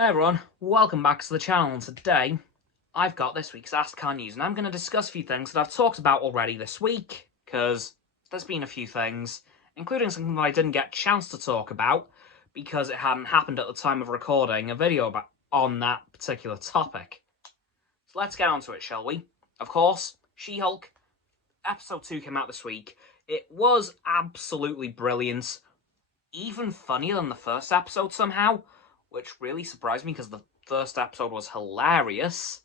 Hey everyone, welcome back to the channel, and today I've got this week's Astca news, and I'm going to discuss a few things that I've talked about already this week, because there's been a few things, including something that I didn't get a chance to talk about, because it hadn't happened at the time of recording a video on that particular topic. So let's get onto it, shall we? Of course, She-Hulk, episode 2 came out this week. It was absolutely brilliant, even funnier than the first episode somehow, which really surprised me because the first episode was hilarious.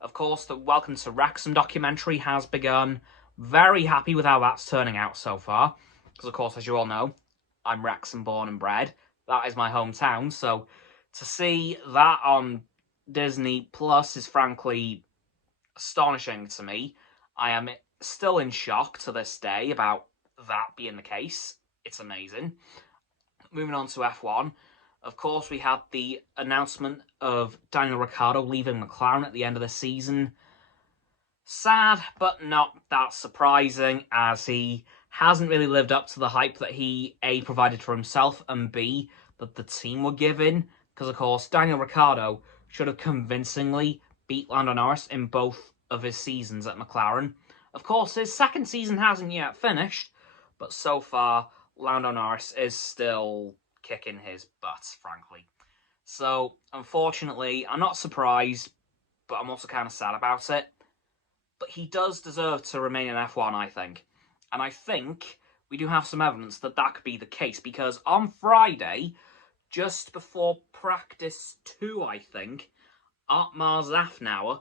Of course, the Welcome to Wrexham documentary has begun. Very happy with how that's turning out so far. Because, of course, as you all know, I'm Wrexham born and bred. That is my hometown. So to see that on Disney Plus is frankly astonishing to me. I am still in shock to this day about that being the case. It's amazing. Moving on to F1. Of course, we had the announcement of Daniel Ricciardo leaving McLaren at the end of the season. Sad, but not that surprising, as he hasn't really lived up to the hype that he, A, provided for himself, and B, that the team were given. Because, of course, Daniel Ricciardo should have convincingly beat Lando Norris in both of his seasons at McLaren. Of course, his second season hasn't yet finished, but so far, Lando Norris is still kicking his butt, frankly. So, unfortunately, I'm not surprised, but I'm also kind of sad about it. But he does deserve to remain in F1, I think. And I think we do have some evidence that that could be the case, because on Friday, just before practice 2, I think, Otmar Zafnauer,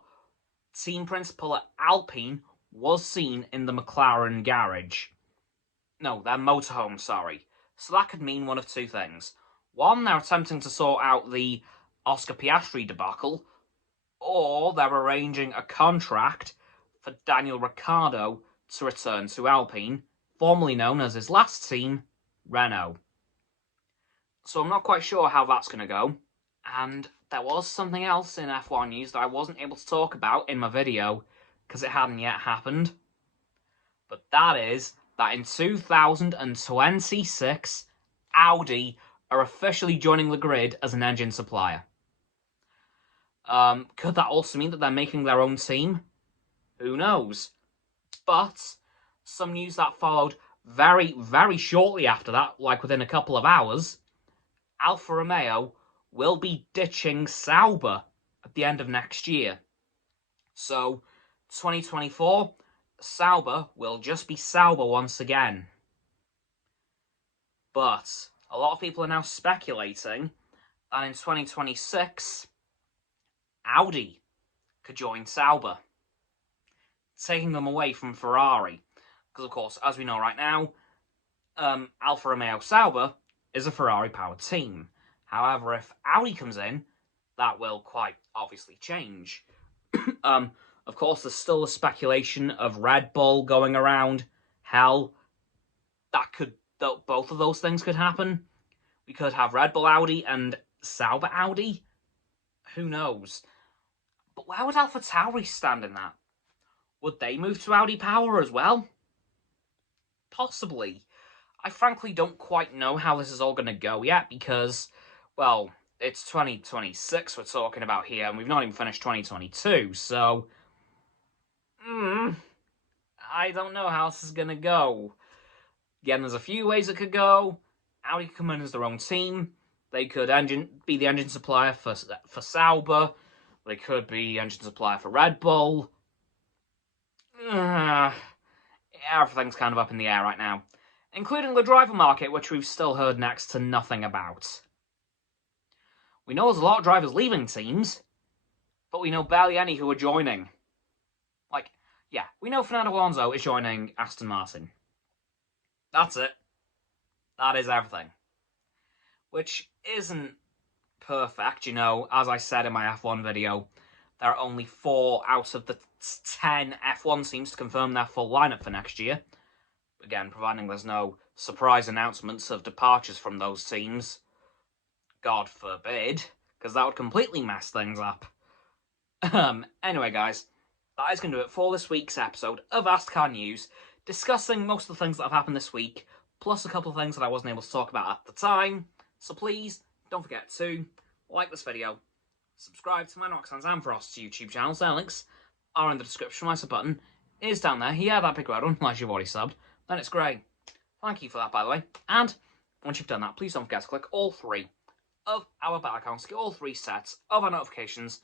team principal at Alpine, was seen in the McLaren garage. No, their motorhome, sorry. So that could mean one of two things. One, they're attempting to sort out the Oscar Piastri debacle, or they're arranging a contract for Daniel Ricciardo to return to Alpine, formerly known as his last team, Renault. So I'm not quite sure how that's going to go. And there was something else in F1 news that I wasn't able to talk about in my video, because it hadn't yet happened. But that is that in 2026, Audi are officially joining the grid as an engine supplier. Could that also mean that they're making their own team? Who knows? But some news that followed very, very shortly after that, like within a couple of hours, Alfa Romeo will be ditching Sauber at the end of next year. So, 2024... Sauber will just be Sauber once again. But a lot of people are now speculating that in 2026, Audi could join Sauber, taking them away from Ferrari. Because, of course, as we know right now, Alfa Romeo Sauber is a Ferrari-powered team. However, if Audi comes in, that will quite obviously change. Of course, there's still a speculation of Red Bull going around. Hell, both of those things could happen. We could have Red Bull Audi and Sauber Audi. Who knows? But where would AlphaTauri stand in that? Would they move to Audi power as well? Possibly. I frankly don't quite know how this is all going to go yet, because, well, it's 2026 we're talking about here, and we've not even finished 2022, so I don't know how this is going to go. Again, there's a few ways it could go. Audi could come in as their own team. They could be the engine supplier for Sauber. They could be engine supplier for Red Bull. Everything's kind of up in the air right now, including the driver market, which we've still heard next to nothing about. We know there's a lot of drivers leaving teams, but we know barely any who are joining. Yeah, we know Fernando Alonso is joining Aston Martin. That's it. That is everything. Which isn't perfect, you know. As I said in my F1 video, there are only 4 out of the 10 F1 teams to confirm their full lineup for next year. Again, providing there's no surprise announcements of departures from those teams. God forbid, because that would completely mess things up. Anyway, guys, that is going to do it for this week's episode of Astca News, discussing most of the things that have happened this week, plus a couple of things that I wasn't able to talk about at the time. So please, don't forget to like this video, subscribe to my Roxo and Frost's YouTube channels. Their links are in the description. My sub button is down there. Yeah, that big red one, unless you've already subbed. Then it's great. Thank you for that, by the way. And once you've done that, please don't forget to click all 3 of our bell icons, get all 3 sets of our notifications.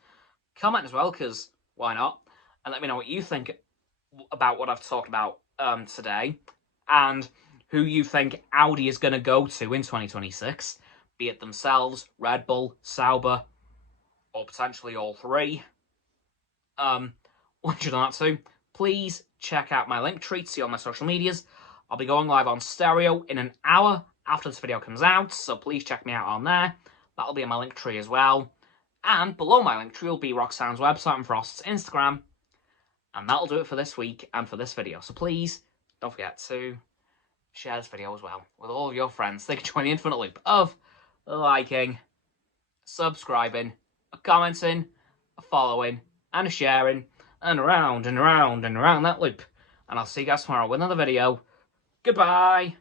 Comment as well, because why not? And let me know what you think about what I've talked about today, and who you think Audi is going to go to in 2026, be it themselves, Red Bull, Sauber, or potentially all 3. Once you've done that too, please check out my link tree to see all my social medias. I'll be going live on Stereo in an hour after this video comes out, so please check me out on there. That'll be in my link tree as well. And below my link tree will be Roxanne's website and Frost's Instagram. And that'll do it for this week and for this video. So please, don't forget to share this video as well with all of your friends. They can join the infinite loop of liking, subscribing, commenting, following, and sharing, and around and around and around that loop. And I'll see you guys tomorrow with another video. Goodbye!